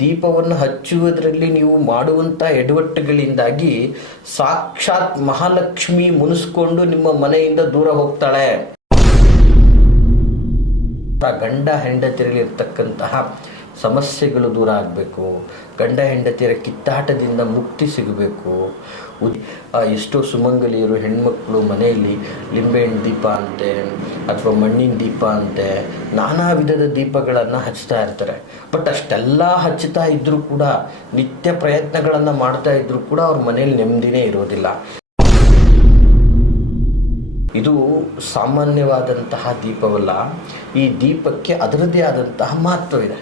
ದೀಪವನ್ನು ಹಚ್ಚುವುದರಲ್ಲಿ ನೀವು ಮಾಡುವಂಥ ಎಡವಟ್ಟುಗಳಿಂದಾಗಿ ಸಾಕ್ಷಾತ್ ಮಹಾಲಕ್ಷ್ಮಿ ಮುನಿಸ್ಕೊಂಡು ನಿಮ್ಮ ಮನೆಯಿಂದ ದೂರ ಹೋಗ್ತಾಳೆ. ಗಂಡ ಹೆಂಡತಿರಲ್ಲಿರ್ತಕ್ಕಂತಹ ಸಮಸ್ಯೆಗಳು ದೂರ ಆಗಬೇಕು. ಗಂಡ ಹೆಂಡತಿಯರ ಕಿತ್ತಾಟದಿಂದ ಮುಕ್ತಿ ಸಿಗಬೇಕು. ಎಷ್ಟೋ ಸುಮಂಗಲಿಯರು ಹೆಣ್ಮಕ್ಳು ಮನೆಯಲ್ಲಿ ಲಿಂಬೆಹಣ್ಣು ದೀಪ ಅಂತೆ, ಅಥವಾ ಮಣ್ಣಿನ ದೀಪ ಅಂತೆ, ನಾನಾ ವಿಧದ ದೀಪಗಳನ್ನು ಹಚ್ತಾ ಇರ್ತಾರೆ. ಬಟ್ ಅಷ್ಟೆಲ್ಲ ಹಚ್ಚುತ್ತಾ ಇದ್ದರೂ ಕೂಡ, ನಿತ್ಯ ಪ್ರಯತ್ನಗಳನ್ನು ಮಾಡ್ತಾ ಇದ್ದರೂ ಕೂಡ ಅವ್ರ ಮನೇಲಿ ನೆಮ್ಮದಿನೇ ಇರೋದಿಲ್ಲ. ಇದು ಸಾಮಾನ್ಯವಾದಂತಹ ದೀಪವಲ್ಲ. ಈ ದೀಪಕ್ಕೆ ಅದರದ್ದೇ ಆದಂತಹ ಮಹತ್ವವಿದೆ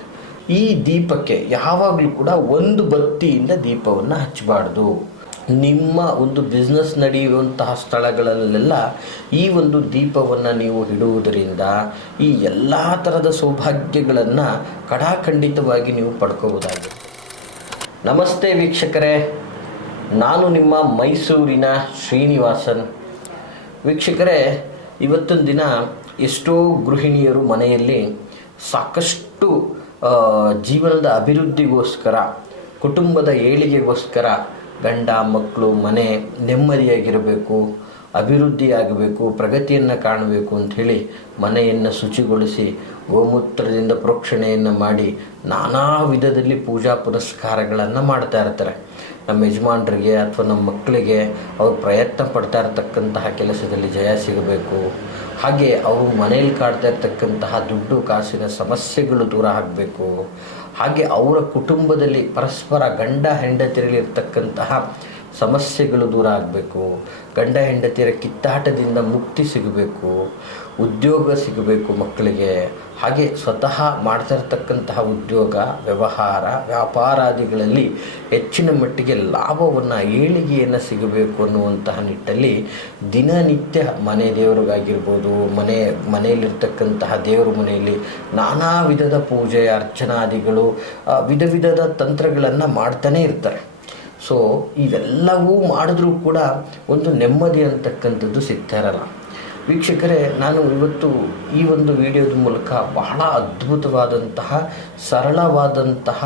ಈ ದೀಪಕ್ಕೆ ಯಾವಾಗಲೂ ಕೂಡ ಒಂದು ಬತ್ತಿಯಿಂದ ದೀಪವನ್ನು ಹಚ್ಚಬಾರ್ದು. ನಿಮ್ಮ ಒಂದು ಬಿಸ್ನೆಸ್ ನಡೆಯುವಂತಹ ಸ್ಥಳಗಳಲ್ಲೆಲ್ಲ ಈ ಒಂದು ದೀಪವನ್ನು ನೀವು ಇಡುವುದರಿಂದ ಈ ಎಲ್ಲ ಥರದ ಸೌಭಾಗ್ಯಗಳನ್ನು ಕಡಾಖಂಡಿತವಾಗಿ ನೀವು ಪಡ್ಕೋಬೋದಾಗಿದೆ ನಮಸ್ತೆ ವೀಕ್ಷಕರೇ, ನಾನು ನಿಮ್ಮ ಮೈಸೂರಿನ ಶ್ರೀನಿವಾಸನ್. ವೀಕ್ಷಕರೇ ಇವತ್ತೊಂದು ದಿನ ಎಷ್ಟೋ ಗೃಹಿಣಿಯರು ಮನೆಯಲ್ಲಿ ಸಾಕಷ್ಟು ಜೀವನದ ಅಭಿವೃದ್ಧಿಗೋಸ್ಕರ, ಕುಟುಂಬದ ಏಳಿಗೆಗೋಸ್ಕರ ಗಂಡ, ಮಕ್ಕಳು, ಮನೆ ನೆಮ್ಮದಿಯಾಗಿರಬೇಕು, ಅಭಿವೃದ್ಧಿಯಾಗಬೇಕು, ಪ್ರಗತಿಯನ್ನು ಕಾಣಬೇಕು ಅಂಥೇಳಿ ಮನೆಯನ್ನು ಶುಚಿಗೊಳಿಸಿ ಗೋಮೂತ್ರದಿಂದ ಪ್ರೋಕ್ಷಣೆಯನ್ನು ಮಾಡಿ ನಾನಾ ವಿಧದಲ್ಲಿ ಪೂಜಾ ಪುರಸ್ಕಾರಗಳನ್ನು ಮಾಡ್ತಾ ಇರ್ತಾರೆ. ನಮ್ಮ ಯಜಮಾನರಿಗೆ ಅಥವಾ ನಮ್ಮ ಮಕ್ಕಳಿಗೆ ಅವ್ರು ಪ್ರಯತ್ನ ಪಡ್ತಾ ಇರತಕ್ಕಂತಹ ಕೆಲಸದಲ್ಲಿ ಜಯ ಸಿಗಬೇಕು. ಹಾಗೆ ಅವರು ಮನೆಯಲ್ಲಿ ಕಾಡ್ತಾ ಇರ್ತಕ್ಕಂತಹ ದುಡ್ಡು, ಕಾಸಿನ ಸಮಸ್ಯೆಗಳು ದೂರ ಆಗಬೇಕು. ಹಾಗೆ ಅವರ ಕುಟುಂಬದಲ್ಲಿ ಪರಸ್ಪರ ಗಂಡ ಹೆಂಡತಿರಲಿರ್ತಕ್ಕಂತಹ ಸಮಸ್ಯೆಗಳು ದೂರ ಆಗಬೇಕು. ಗಂಡ ಹೆಂಡತಿಯರ ಕಿತ್ತಾಟದಿಂದ ಮುಕ್ತಿ ಸಿಗಬೇಕು. ಉದ್ಯೋಗ ಸಿಗಬೇಕು ಮಕ್ಕಳಿಗೆ. ಹಾಗೆ ಸ್ವತಃ ಮಾಡ್ತಾ ಇರ್ತಕ್ಕಂತಹ ಉದ್ಯೋಗ, ವ್ಯವಹಾರ, ವ್ಯಾಪಾರಾದಿಗಳಲ್ಲಿ ಹೆಚ್ಚಿನ ಮಟ್ಟಿಗೆ ಲಾಭವನ್ನು, ಏಳಿಗೆಯನ್ನು ಸಿಗಬೇಕು ಅನ್ನುವಂತಹ ನಿಟ್ಟಲ್ಲಿ ದಿನನಿತ್ಯ ಮನೆ ದೇವರಿಗಾಗಿರ್ಬೋದು, ಮನೆ, ಮನೆಯಲ್ಲಿರ್ತಕ್ಕಂತಹ ದೇವರ ಮನೆಯಲ್ಲಿ ನಾನಾ ವಿಧದ ಪೂಜೆ, ಅರ್ಚನಾದಿಗಳು ವಿಧ ವಿಧದ ತಂತ್ರಗಳನ್ನು ಮಾಡ್ತಾನೆ ಇರ್ತಾರೆ. ಸೊ ಇವೆಲ್ಲವೂ ಮಾಡಿದ್ರೂ ಕೂಡ ಒಂದು ನೆಮ್ಮದಿ ಅಂತಕ್ಕಂಥದ್ದು ಸಿಗ್ತಾ ಇರಲ್ಲ. ವೀಕ್ಷಕರೇ, ನಾನು ಇವತ್ತು ಈ ಒಂದು ವಿಡಿಯೋದ ಮೂಲಕ ಬಹಳ ಅದ್ಭುತವಾದಂತಹ, ಸರಳವಾದಂತಹ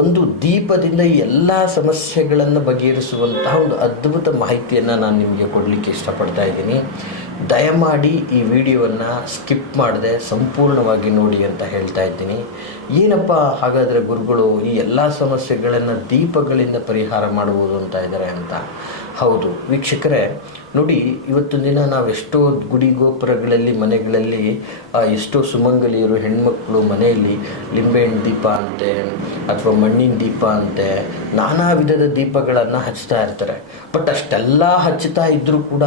ಒಂದು ದೀಪದಿಂದ ಎಲ್ಲ ಸಮಸ್ಯೆಗಳನ್ನು ಬಗೆಹರಿಸುವಂತಹ ಒಂದು ಅದ್ಭುತ ಮಾಹಿತಿಯನ್ನು ನಾನು ನಿಮಗೆ ಕೊಡಲಿಕ್ಕೆ ಇಷ್ಟಪಡ್ತಾ ಇದ್ದೀನಿ. ದಯಮಾಡಿ ಈ ವಿಡಿಯೋವನ್ನು ಸ್ಕಿಪ್ ಮಾಡದೆ, ಸಂಪೂರ್ಣವಾಗಿ ನೋಡಿ ಅಂತ ಹೇಳ್ತಾ ಇದ್ದೀನಿ. ಏನಪ್ಪ ಹಾಗಾದರೆ ಗುರುಗಳು ಈ ಎಲ್ಲ ಸಮಸ್ಯೆಗಳನ್ನು ದೀಪಗಳಿಂದ ಪರಿಹಾರ ಮಾಡುವುದು ಅಂತ ಇದ್ದಾರೆ ಅಂತ? ಹೌದು. ವೀಕ್ಷಕರೇ, ನೋಡಿ, ಇವತ್ತು ದಿನ ನಾವು ಎಷ್ಟೋ ಗುಡಿ ಗೋಪುರಗಳಲ್ಲಿ, ಮನೆಗಳಲ್ಲಿ ಎಷ್ಟೋ ಸುಮಂಗಲಿಯರು, ಹೆಣ್ಮಕ್ಳು ಮನೆಯಲ್ಲಿ ಲಿಂಬೆಹಣ್ಣು ದೀಪ ಅಂತೆ, ಅಥವಾ ಮಣ್ಣಿನ ದೀಪ ಅಂತೆ, ನಾನಾ ವಿಧದ ದೀಪಗಳನ್ನು ಹಚ್ತಾ ಇರ್ತಾರೆ. ಬಟ್ ಅಷ್ಟೆಲ್ಲ ಹಚ್ಚುತ್ತಾ ಇದ್ದರೂ ಕೂಡ,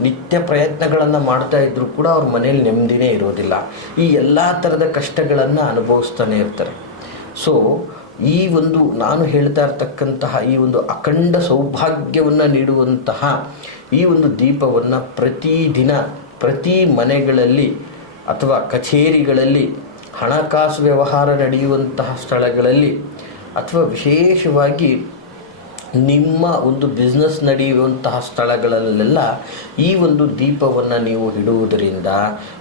ನಿತ್ಯ ಪ್ರಯತ್ನಗಳನ್ನು ಮಾಡ್ತಾ ಇದ್ದರೂ ಕೂಡ ಅವ್ರ ಮನೇಲಿ ನೆಮ್ಮದಿನೇ ಇರೋದಿಲ್ಲ. ಈ ಎಲ್ಲ ಥರದ ಕಷ್ಟಗಳನ್ನು ಅನುಭವಿಸ್ತಾನೆ ಇರ್ತಾರೆ. ಸೊ ಈ ಒಂದು ನಾನು ಹೇಳ್ತಾ ಇರ್ತಕ್ಕಂತಹ ಈ ಒಂದು ಅಖಂಡ ಸೌಭಾಗ್ಯವನ್ನು ನೀಡುವಂತಹ ಈ ಒಂದು ದೀಪವನ್ನು ಪ್ರತಿದಿನ ಪ್ರತಿ ಮನೆಗಳಲ್ಲಿ ಅಥವಾ ಕಚೇರಿಗಳಲ್ಲಿ, ಹಣಕಾಸು ವ್ಯವಹಾರ ನಡೆಯುವಂತಹ ಸ್ಥಳಗಳಲ್ಲಿ ಅಥವಾ ವಿಶೇಷವಾಗಿ ನಿಮ್ಮ ಒಂದು ಬಿಸ್ನೆಸ್ ನಡೆಯುವಂತಹ ಸ್ಥಳಗಳಲ್ಲೆಲ್ಲ ಈ ಒಂದು ದೀಪವನ್ನು ನೀವು ಇಡುವುದರಿಂದ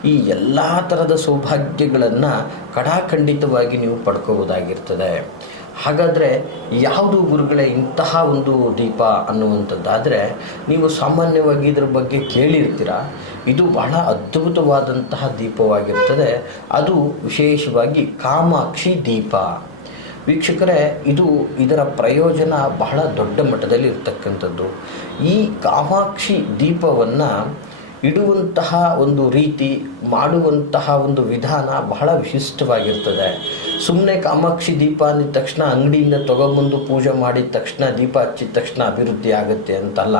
ಈ ಎಲ್ಲ ಥರದ ಸೌಭಾಗ್ಯಗಳನ್ನು ಕಡಾಖಂಡಿತವಾಗಿ ನೀವು ಪಡ್ಕೋಬೋದಾಗಿರ್ತದೆ ಹಾಗಾದರೆ ಯಾವುದು ಗುರುಗಳೇ ಇಂತಹ ಒಂದು ದೀಪ ಅನ್ನುವಂಥದ್ದಾದರೆ ನೀವು ಸಾಮಾನ್ಯವಾಗಿ ಇದರ ಬಗ್ಗೆ ಕೇಳಿರ್ತೀರ? ಇದು ಬಹಳ ಅದ್ಭುತವಾದಂತಹ ದೀಪವಾಗಿರ್ತದೆ. ಅದು ವಿಶೇಷವಾಗಿ ಕಾಮಾಕ್ಷಿ ದೀಪ. ವೀಕ್ಷಕರೇ, ಇದು ಇದರ ಪ್ರಯೋಜನ ಬಹಳ ದೊಡ್ಡ ಮಟ್ಟದಲ್ಲಿ ಇರತಕ್ಕಂಥದ್ದು ಈ ಕಾಮಾಕ್ಷಿ ದೀಪವನ್ನು ಇಡುವಂತಹ ಒಂದು ರೀತಿ, ಮಾಡುವಂತಹ ಒಂದು ವಿಧಾನ ಬಹಳ ವಿಶಿಷ್ಟವಾಗಿರ್ತದೆ. ಸುಮ್ಮನೆ ಕಾಮಾಕ್ಷಿ ದೀಪ ಅಂದಿದ ತಕ್ಷಣ ಅಂಗಡಿಯಿಂದ ತೊಗೊಂಬಂದು ಪೂಜೆ ಮಾಡಿದ ತಕ್ಷಣ, ದೀಪ ಹಚ್ಚಿದ ತಕ್ಷಣ ಅಭಿವೃದ್ಧಿ ಆಗುತ್ತೆ ಅಂತಲ್ಲ.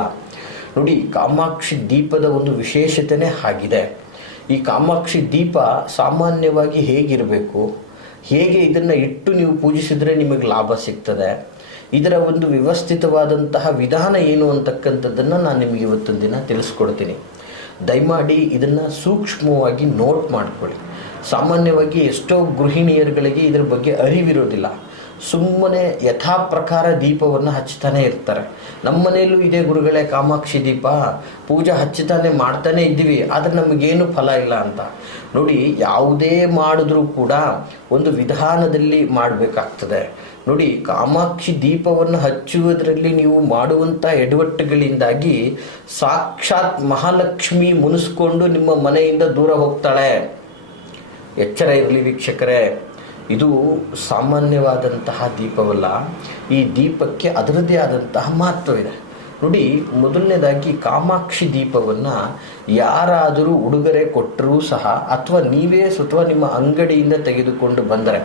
ನೋಡಿ, ಕಾಮಾಕ್ಷಿ ದೀಪದ ಒಂದು ವಿಶೇಷತೆನೇ ಆಗಿದೆ. ಈ ಕಾಮಾಕ್ಷಿ ದೀಪ ಸಾಮಾನ್ಯವಾಗಿ ಹೇಗಿರಬೇಕು? ಹೇಗೆ ಇದನ್ನು ಇಟ್ಟು ನೀವು ಪೂಜಿಸಿದರೆ ನಿಮಗೆ ಲಾಭ ಸಿಗ್ತದೆ? ಇದರ ಒಂದು ವ್ಯವಸ್ಥಿತವಾದಂತಹ ವಿಧಾನ ಏನು ಅಂತಕ್ಕಂಥದ್ದನ್ನು ನಾನು ನಿಮಗೆ ಇವತ್ತೊಂದು ದಿನ ತಿಳಿಸ್ಕೊಡ್ತೀನಿ. ದಯಮಾಡಿ ಇದನ್ನು ಸೂಕ್ಷ್ಮವಾಗಿ ನೋಟ್ ಮಾಡಿಕೊಳ್ಳಿ. ಸಾಮಾನ್ಯವಾಗಿ ಎಷ್ಟೋ ಗೃಹಿಣಿಯರುಗಳಿಗೆ ಇದರ ಬಗ್ಗೆ ಅರಿವಿರೋದಿಲ್ಲ. ಸುಮ್ಮನೆ ಯಥಾ ಪ್ರಕಾರ ದೀಪವನ್ನು ಹಚ್ತಾನೆ ಇರ್ತಾರೆ. ನಮ್ಮ ಮನೆಯಲ್ಲೂ ಇದೆ ಗುರುಗಳೇ ಕಾಮಾಕ್ಷಿ ದೀಪ. ಪೂಜೆ ಹಚ್ಚುತ್ತಾನೆ, ಮಾಡ್ತಾನೆ ಇದ್ದೀವಿ. ಆದರೆ ನಮಗೇನು ಫಲ ಇಲ್ಲ ಅಂತ. ನೋಡಿ, ಯಾವುದೇ ಮಾಡಿದ್ರೂ ಕೂಡ ಒಂದು ವಿಧಾನದಲ್ಲಿ ಮಾಡಬೇಕಾಗ್ತದೆ. ನೋಡಿ, ಕಾಮಾಕ್ಷಿ ದೀಪವನ್ನು ಹಚ್ಚುವುದರಲ್ಲಿ ನೀವು ಮಾಡುವಂಥ ಎಡವಟ್ಟುಗಳಿಂದಾಗಿ ಸಾಕ್ಷಾತ್ ಮಹಾಲಕ್ಷ್ಮಿ ಮುನಿಸ್ಕೊಂಡು ನಿಮ್ಮ ಮನೆಯಿಂದ ದೂರ ಹೋಗ್ತಾಳೆ. ಎಚ್ಚರ ಇರಲಿ ವೀಕ್ಷಕರೇ. ಇದು ಸಾಮಾನ್ಯವಾದಂತಹ ದೀಪವಲ್ಲ. ಈ ದೀಪಕ್ಕೆ ಅದರದೇ ಆದಂತಹ ಮಹತ್ವವಿದೆ. ನೋಡಿ, ಮೊದಲನೇದಾಗಿ ಕಾಮಾಕ್ಷಿ ದೀಪವನ್ನು ಯಾರಾದರೂ ಉಡುಗೊರೆ ಕೊಟ್ಟರೂ ಸಹ ಅಥವಾ ನೀವೇ ಅಥವಾ ನಿಮ್ಮ ಅಂಗಡಿಯಿಂದ ತೆಗೆದುಕೊಂಡು ಬಂದರೆ,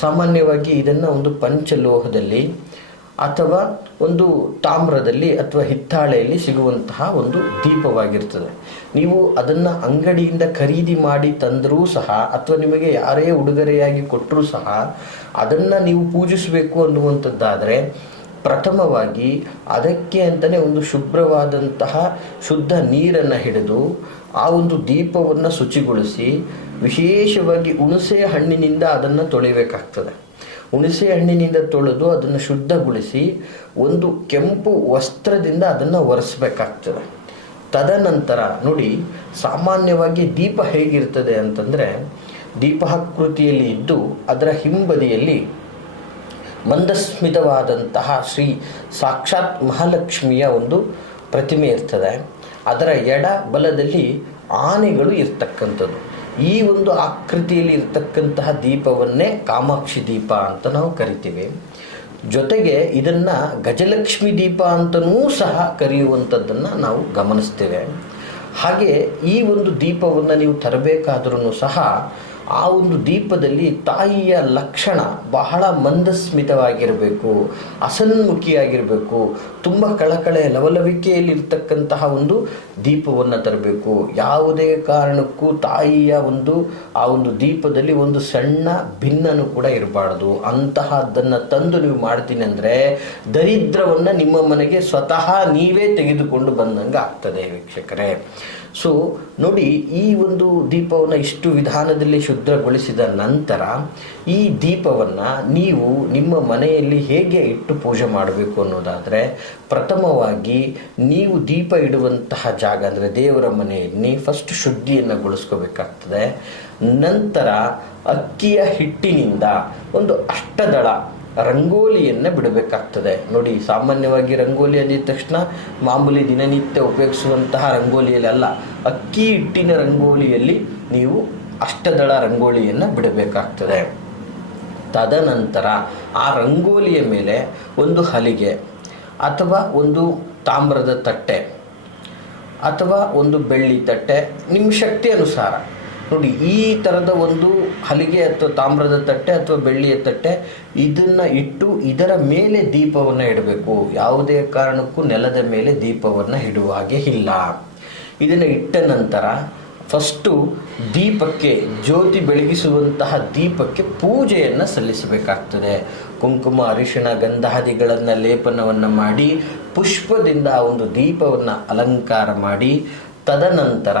ಸಾಮಾನ್ಯವಾಗಿ ಇದನ್ನು ಒಂದು ಪಂಚಲೋಹದಲ್ಲಿ ಅಥವಾ ಒಂದು ತಾಮ್ರದಲ್ಲಿ ಅಥವಾ ಹಿತ್ತಾಳೆಯಲ್ಲಿ ಸಿಗುವಂತಹ ಒಂದು ದೀಪವಾಗಿರ್ತದೆ. ನೀವು ಅದನ್ನು ಅಂಗಡಿಯಿಂದ ಖರೀದಿ ಮಾಡಿ ತಂದರೂ ಸಹ ಅಥವಾ ನಿಮಗೆ ಯಾರೇ ಉಡುಗೊರೆಯಾಗಿ ಕೊಟ್ಟರೂ ಸಹ ಅದನ್ನು ನೀವು ಪೂಜಿಸಬೇಕು ಅನ್ನುವಂಥದ್ದಾದರೆ ಪ್ರಥಮವಾಗಿ ಅದಕ್ಕೆ ಅಂತಲೇ ಒಂದು ಶುಭ್ರವಾದಂತಹ ಶುದ್ಧ ನೀರನ್ನು ಹಿಡಿದು ಆ ಒಂದು ದೀಪವನ್ನು ಶುಚಿಗೊಳಿಸಿ ವಿಶೇಷವಾಗಿ ಹುಣಸೆ ಹಣ್ಣಿನಿಂದ ಅದನ್ನು ತೊಳಿಬೇಕಾಗ್ತದೆ ಹುಣಸೆ ಹಣ್ಣಿನಿಂದ ತೊಳೆದು ಅದನ್ನು ಶುದ್ಧಗೊಳಿಸಿ ಒಂದು ಕೆಂಪು ವಸ್ತ್ರದಿಂದ ಅದನ್ನು ಒರೆಸ್ಬೇಕಾಗ್ತದೆ. ತದನಂತರ ನೋಡಿ, ಸಾಮಾನ್ಯವಾಗಿ ದೀಪ ಹೇಗಿರ್ತದೆ ಅಂತಂದರೆ, ದೀಪಾಕೃತಿಯಲ್ಲಿ ಇದ್ದು ಅದರ ಹಿಂಬದಿಯಲ್ಲಿ ಮಂದಸ್ಮಿತವಾದಂತಹ ಶ್ರೀ ಸಾಕ್ಷಾತ್ ಮಹಾಲಕ್ಷ್ಮಿಯ ಒಂದು ಪ್ರತಿಮೆ ಇರ್ತದೆ. ಅದರ ಎಡ ಬಲದಲ್ಲಿ ಆನೆಗಳು ಇರ್ತಕ್ಕಂಥದ್ದು. ಈ ಒಂದು ಆಕೃತಿಯಲ್ಲಿ ಇರತಕ್ಕಂತಹ ದೀಪವನ್ನೇ ಕಾಮಾಕ್ಷಿ ದೀಪ ಅಂತ ನಾವು ಕರಿತೀವಿ. ಜೊತೆಗೆ ಇದನ್ನು ಗಜಲಕ್ಷ್ಮಿ ದೀಪ ಅಂತಲೂ ಸಹ ಕರೆಯುವಂಥದ್ದನ್ನು ನಾವು ಗಮನಿಸ್ತೇವೆ. ಹಾಗೆ ಈ ಒಂದು ದೀಪವನ್ನು ನೀವು ತರಬೇಕಾದ್ರೂ ಸಹ ಆ ಒಂದು ದೀಪದಲ್ಲಿ ತಾಯಿಯ ಲಕ್ಷಣ ಬಹಳ ಮಂದಸ್ಮಿತವಾಗಿರಬೇಕು, ಅಸನ್ಮುಖಿಯಾಗಿರಬೇಕು, ತುಂಬ ಕಳಕಳೆ ಲವಲವಿಕೆಯಲ್ಲಿರ್ತಕ್ಕಂತಹ ಒಂದು ದೀಪವನ್ನು ತರಬೇಕು. ಯಾವುದೇ ಕಾರಣಕ್ಕೂ ತಾಯಿಯ ಒಂದು, ಆ ಒಂದು ದೀಪದಲ್ಲಿ ಒಂದು ಸಣ್ಣ ಭಿನ್ನನು ಕೂಡ ಇರಬಾರ್ದು. ಅಂತಹದ್ದನ್ನು ತಂದು ನೀವು ಮಾಡ್ತೀನಿ ಅಂದರೆ ದರಿದ್ರವನ್ನು ನಿಮ್ಮ ಮನೆಗೆ ಸ್ವತಃ ನೀವೇ ತೆಗೆದುಕೊಂಡು ಬಂದಂಗೆ ಆಗ್ತದೆ ವೀಕ್ಷಕರೇ. ಸೊ ನೋಡಿ, ಈ ಒಂದು ದೀಪವನ್ನು ಇಷ್ಟು ವಿಧಾನದಲ್ಲಿ ಶುದ್ಧಗೊಳಿಸಿದ ನಂತರ ಈ ದೀಪವನ್ನು ನೀವು ನಿಮ್ಮ ಮನೆಯಲ್ಲಿ ಹೇಗೆ ಇಟ್ಟು ಪೂಜೆ ಮಾಡಬೇಕು ಅನ್ನೋದಾದರೆ, ಪ್ರಥಮವಾಗಿ ನೀವು ದೀಪ ಇಡುವಂತಹ ಜಾಗ ಅಂದರೆ ದೇವರ ಮನೆಯಲ್ಲಿ ಫಸ್ಟ್ ಶುದ್ಧಿಯನ್ನು ಗೊಳಿಸ್ಕೋಬೇಕಾಗ್ತದೆ. ನಂತರ ಅಕ್ಕಿಯ ಹಿಟ್ಟಿನಿಂದ ಒಂದು ಅಷ್ಟದಳ ರಂಗೋಲಿಯನ್ನು ಬಿಡಬೇಕಾಗ್ತದೆ. ನೋಡಿ, ಸಾಮಾನ್ಯವಾಗಿ ರಂಗೋಲಿ ಅಂದಿದ ತಕ್ಷಣ ಮಾಮೂಲಿ ದಿನನಿತ್ಯ ಉಪಯೋಗಿಸುವಂತಹ ರಂಗೋಲಿಯಲ್ಲಿ ಅಕ್ಕಿ ಹಿಟ್ಟಿನ ರಂಗೋಲಿಯಲ್ಲಿ ನೀವು ಅಷ್ಟದಳ ರಂಗೋಲಿಯನ್ನು ಬಿಡಬೇಕಾಗ್ತದೆ. ತದನಂತರ ಆ ರಂಗೋಲಿಯ ಮೇಲೆ ಒಂದು ಹಲಿಗೆ ಅಥವಾ ಒಂದು ತಾಮ್ರದ ತಟ್ಟೆ ಅಥವಾ ಒಂದು ಬೆಳ್ಳಿ ತಟ್ಟೆ ನಿಮ್ಮ ಶಕ್ತಿ ಅನುಸಾರ. ನೋಡಿ, ಈ ಥರದ ಒಂದು ಹಲಿಗೆ ಅಥವಾ ತಾಮ್ರದ ತಟ್ಟೆ ಅಥವಾ ಬೆಳ್ಳಿಯ ತಟ್ಟೆ, ಇದನ್ನು ಇಟ್ಟು ಇದರ ಮೇಲೆ ದೀಪವನ್ನು ಇಡಬೇಕು. ಯಾವುದೇ ಕಾರಣಕ್ಕೂ ನೆಲದ ಮೇಲೆ ದೀಪವನ್ನು ಇಡುವ ಹಾಗೆ ಇಲ್ಲ. ಇದನ್ನು ಇಟ್ಟ ನಂತರ ಫಸ್ಟು ದೀಪಕ್ಕೆ, ಜ್ಯೋತಿ ಬೆಳಗಿಸುವಂತಹ ದೀಪಕ್ಕೆ ಪೂಜೆಯನ್ನು ಸಲ್ಲಿಸಬೇಕಾಗ್ತದೆ. ಕುಂಕುಮ, ಅರಿಶಿಣ, ಗಂಧಾದಿಗಳನ್ನು ಲೇಪನವನ್ನು ಮಾಡಿ, ಪುಷ್ಪದಿಂದ ಒಂದು ದೀಪವನ್ನು ಅಲಂಕಾರ ಮಾಡಿ, ತದನಂತರ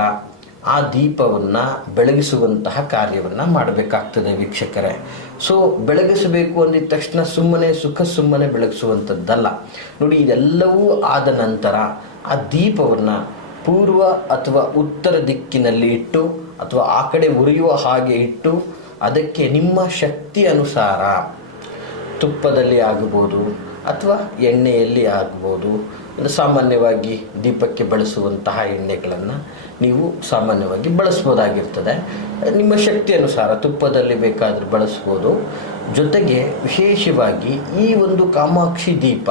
ಆ ದೀಪವನ್ನು ಬೆಳಗಿಸುವಂತಹ ಕಾರ್ಯವನ್ನು ಮಾಡಬೇಕಾಗ್ತದೆ ವೀಕ್ಷಕರೇ. ಸೊ ಬೆಳಗಿಸಬೇಕು ಅಂದಿದ ತಕ್ಷಣ ಸುಮ್ಮನೆ, ಸುಖ ಸುಮ್ಮನೆ ಬೆಳಗಿಸುವಂಥದ್ದಲ್ಲ ನೋಡಿ, ಇದೆಲ್ಲವೂ ಆದ ನಂತರ ಆ ದೀಪವನ್ನು ಪೂರ್ವ ಅಥವಾ ಉತ್ತರ ದಿಕ್ಕಿನಲ್ಲಿ ಇಟ್ಟು ಅಥವಾ ಆ ಕಡೆ ಉರಿಯುವ ಹಾಗೆ ಇಟ್ಟು ಅದಕ್ಕೆ ನಿಮ್ಮ ಶಕ್ತಿ ಅನುಸಾರ ತುಪ್ಪದಲ್ಲಿ ಆಗಬಹುದು ಅಥವಾ ಎಣ್ಣೆಯಲ್ಲಿ ಆಗ್ಬೋದು. ಸಾಮಾನ್ಯವಾಗಿ ದೀಪಕ್ಕೆ ಬಳಸುವಂತಹ ಎಣ್ಣೆಗಳನ್ನು ನೀವು ಸಾಮಾನ್ಯವಾಗಿ ಬಳಸ್ಬೋದಾಗಿರ್ತದೆ. ನಿಮ್ಮ ಶಕ್ತಿ ಅನುಸಾರ ತುಪ್ಪದಲ್ಲಿ ಬೇಕಾದರೂ ಬಳಸ್ಬೋದು. ಜೊತೆಗೆ ವಿಶೇಷವಾಗಿ ಈ ಒಂದು ಕಾಮಾಕ್ಷಿ ದೀಪ,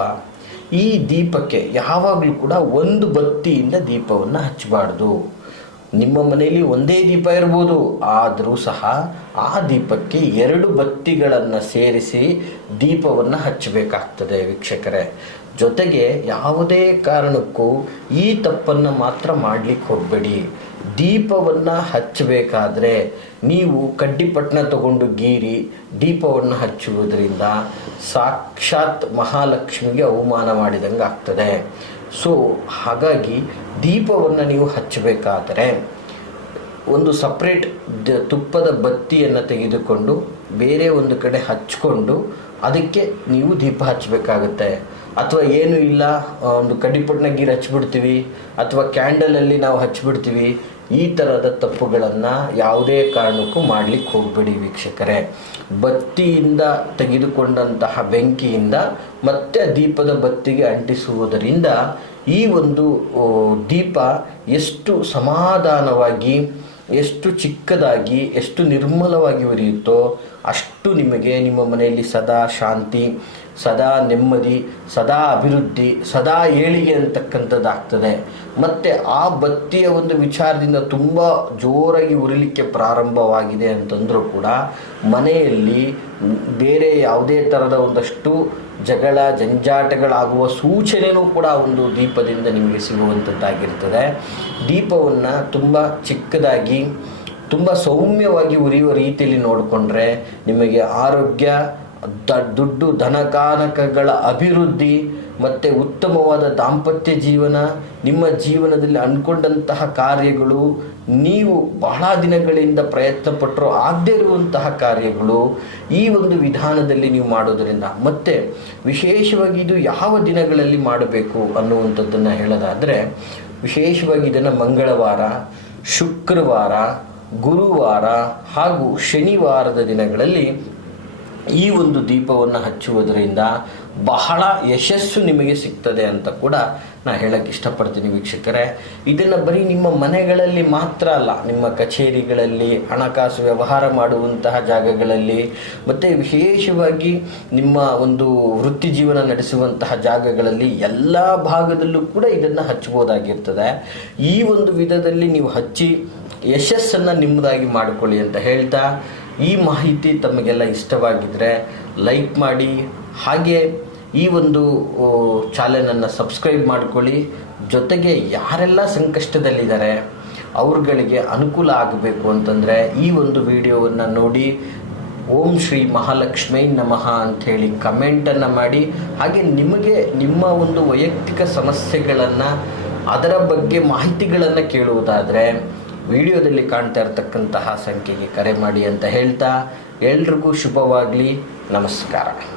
ಈ ದೀಪಕ್ಕೆ ಯಾವಾಗಲೂ ಕೂಡ ಒಂದು ಬತ್ತಿಯಿಂದ ದೀಪವನ್ನು ಹಚ್ಚಬಾರ್ದು. ನಿಮ್ಮ ಮನೆಯಲ್ಲಿ ಒಂದೇ ದೀಪ ಇರ್ಬೋದು. ಆದರೂ ಸಹ ಆ ದೀಪಕ್ಕೆ ಎರಡು ಬತ್ತಿಗಳನ್ನು ಸೇರಿಸಿ ದೀಪವನ್ನು ಹಚ್ಚಬೇಕಾಗ್ತದೆ ವೀಕ್ಷಕರೇ. ಜೊತೆಗೆ ಯಾವುದೇ ಕಾರಣಕ್ಕೂ ಈ ತಪ್ಪನ್ನು ಮಾತ್ರ ಮಾಡಲಿಕ್ಕೆ ಹೋಗಬೇಡಿ. ದೀಪವನ್ನು ಹಚ್ಚಬೇಕಾದ್ರೆ ನೀವು ಕಡ್ಡಿಪಟ್ಟಣ ತಗೊಂಡು ಗೀರಿ ದೀಪವನ್ನು ಹಚ್ಚುವುದರಿಂದ ಸಾಕ್ಷಾತ್ ಮಹಾಲಕ್ಷ್ಮಿಗೆ ಅವಮಾನ ಮಾಡಿದಂಗೆ ಆಗ್ತದೆ ಸೊ ಹಾಗಾಗಿ ದೀಪವನ್ನು ನೀವು ಹಚ್ಚಬೇಕಾದರೆ ಒಂದು ಸಪ್ರೇಟ್ ದ ತುಪ್ಪದ ಬತ್ತಿಯನ್ನು ತೆಗೆದುಕೊಂಡು ಬೇರೆ ಒಂದು ಕಡೆ ಹಚ್ಕೊಂಡು ಅದಕ್ಕೆ ನೀವು ದೀಪ ಹಚ್ಚಬೇಕಾಗುತ್ತೆ. ಅಥವಾ ಏನೂ ಇಲ್ಲ ಒಂದು ಕಡಿಪಟ್ಟನ ಗೀರು ಹಚ್ಬಿಡ್ತೀವಿ, ಅಥವಾ ಕ್ಯಾಂಡಲಲ್ಲಿ ನಾವು ಹಚ್ಬಿಡ್ತೀವಿ ಈ ಥರದ ತಪ್ಪುಗಳನ್ನು ಯಾವುದೇ ಕಾರಣಕ್ಕೂ ಮಾಡಲಿಕ್ಕೆ ಹೋಗಬೇಡಿ ವೀಕ್ಷಕರೇ. ಬತ್ತಿಯಿಂದ ತೆಗೆದುಕೊಂಡಂತಹ ಬೆಂಕಿಯಿಂದ ಮತ್ತೆ ದೀಪದ ಬತ್ತಿಗೆ ಅಂಟಿಸುವುದರಿಂದ ಈ ಒಂದು ದೀಪ ಎಷ್ಟು ಸಮಾಧಾನವಾಗಿ, ಎಷ್ಟು ಚಿಕ್ಕದಾಗಿ, ಎಷ್ಟು ನಿರ್ಮಲವಾಗಿ ಉರಿಯುತ್ತೋ ಅಷ್ಟು ನಿಮಗೆ ನಿಮ್ಮ ಮನೆಯಲ್ಲಿ ಸದಾ ಶಾಂತಿ. ಸದಾ ನೆಮ್ಮದಿ, ಸದಾ ಅಭಿವೃದ್ಧಿ, ಸದಾ ಏಳಿಗೆ ಅಂತಕ್ಕಂಥದ್ದಾಗ್ತದೆ ಮತ್ತು ಆ ಬತ್ತಿಯ ಒಂದು ವಿಚಾರದಿಂದ ತುಂಬ ಜೋರಾಗಿ ಉರಿಲಿಕ್ಕೆ ಪ್ರಾರಂಭವಾಗಿದೆ ಅಂತಂದರೂ ಕೂಡ ಮನೆಯಲ್ಲಿ ಬೇರೆ ಯಾವುದೇ ಥರದ ಒಂದಷ್ಟು ಜಗಳ, ಜಂಜಾಟಗಳಾಗುವ ಸೂಚನೆಯೂ ಕೂಡ ಒಂದು ದೀಪದಿಂದ ನಿಮಗೆ ಸಿಗುವಂಥದ್ದಾಗಿರ್ತದೆ. ದೀಪವನ್ನು ತುಂಬ ಚಿಕ್ಕದಾಗಿ, ತುಂಬ ಸೌಮ್ಯವಾಗಿ ಉರಿಯುವ ರೀತಿಯಲ್ಲಿ ನೋಡಿಕೊಂಡ್ರೆ ನಿಮಗೆ ಆರೋಗ್ಯ ದುಡ್ಡು ಧನಕಾನಕಗಳ ಅಭಿವೃದ್ಧಿ, ಮತ್ತು ಉತ್ತಮವಾದ ದಾಂಪತ್ಯ ಜೀವನ, ನಿಮ್ಮ ಜೀವನದಲ್ಲಿ ಅಂದ್ಕೊಂಡಂತಹ ಕಾರ್ಯಗಳು, ನೀವು ಬಹಳ ದಿನಗಳಿಂದ ಪ್ರಯತ್ನ ಪಟ್ಟರೂ ಆಗದೇ ಇರುವಂತಹ ಕಾರ್ಯಗಳು, ಈ ಒಂದು ವಿಧಾನದಲ್ಲಿ ನೀವು ಮಾಡೋದರಿಂದ. ಮತ್ತು ವಿಶೇಷವಾಗಿ ಇದು ಯಾವ ದಿನಗಳಲ್ಲಿ ಮಾಡಬೇಕು ಅನ್ನುವಂಥದ್ದನ್ನು ಹೇಳೋದಾದರೆ, ವಿಶೇಷವಾಗಿ ಇದನ್ನು ಮಂಗಳವಾರ, ಶುಕ್ರವಾರ, ಗುರುವಾರ ಹಾಗೂ ಶನಿವಾರದ ದಿನಗಳಲ್ಲಿ ಈ ಒಂದು ದೀಪವನ್ನು ಹಚ್ಚುವುದರಿಂದ ಬಹಳ ಯಶಸ್ಸು ನಿಮಗೆ ಸಿಗ್ತದೆ ಅಂತ ಕೂಡ ನಾನು ಹೇಳಕ್ಕೆ ಇಷ್ಟಪಡ್ತೀನಿ ವೀಕ್ಷಕರೇ. ಇದನ್ನು ಬರೀ ನಿಮ್ಮ ಮನೆಗಳಲ್ಲಿ ಮಾತ್ರ ಅಲ್ಲ, ನಿಮ್ಮ ಕಚೇರಿಗಳಲ್ಲಿ, ಹಣಕಾಸು ವ್ಯವಹಾರ ಮಾಡುವಂತಹ ಜಾಗಗಳಲ್ಲಿ, ಮತ್ತು ವಿಶೇಷವಾಗಿ ನಿಮ್ಮ ಒಂದು ವೃತ್ತಿ ಜೀವನ ನಡೆಸುವಂತಹ ಜಾಗಗಳಲ್ಲಿ ಎಲ್ಲ ಭಾಗದಲ್ಲೂ ಕೂಡ ಇದನ್ನು ಹಚ್ಬೋದಾಗಿರ್ತದೆ ಈ ಒಂದು ವಿಧದಲ್ಲಿ ನೀವು ಹಚ್ಚಿ ಯಶಸ್ಸನ್ನು ನಿಮ್ಮದಾಗಿ ಮಾಡಿಕೊಳ್ಳಿ ಅಂತ ಹೇಳ್ತಾ ಈ ಮಾಹಿತಿ ತಮಗೆಲ್ಲ ಇಷ್ಟವಾಗಿದ್ದರೆ ಲೈಕ್ ಮಾಡಿ ಹಾಗೆ ಈ ಒಂದು ಚಾನಲನ್ನು ಸಬ್ಸ್ಕ್ರೈಬ್ ಮಾಡ್ಕೊಳ್ಳಿ. ಜೊತೆಗೆ ಯಾರೆಲ್ಲ ಸಂಕಷ್ಟದಲ್ಲಿದ್ದಾರೆ, ಅವ್ರಗಳಿಗೆ ಅನುಕೂಲ ಆಗಬೇಕು ಅಂತಂದರೆ ಈ ಒಂದು ವಿಡಿಯೋವನ್ನು ನೋಡಿ ಓಂ ಶ್ರೀ ಮಹಾಲಕ್ಷ್ಮೀ ನಮಃ ಅಂಥೇಳಿ ಕಮೆಂಟನ್ನು ಮಾಡಿ. ಹಾಗೆ ನಿಮಗೆ ನಿಮ್ಮ ಒಂದು ವೈಯಕ್ತಿಕ ಸಮಸ್ಯೆಗಳನ್ನು ಅದರ ಬಗ್ಗೆ ಮಾಹಿತಿಗಳನ್ನು ಕೇಳುವುದಾದರೆ ವಿಡಿಯೋದಲ್ಲಿ ಕಾಣ್ತಾ ಇರತಕ್ಕಂತಹ ಸಂಖ್ಯೆಗೆ ಕರೆ ಮಾಡಿ ಅಂತ ಹೇಳ್ತಾ ಎಲ್ರಿಗೂ ಶುಭವಾಗಲಿ. ನಮಸ್ಕಾರ.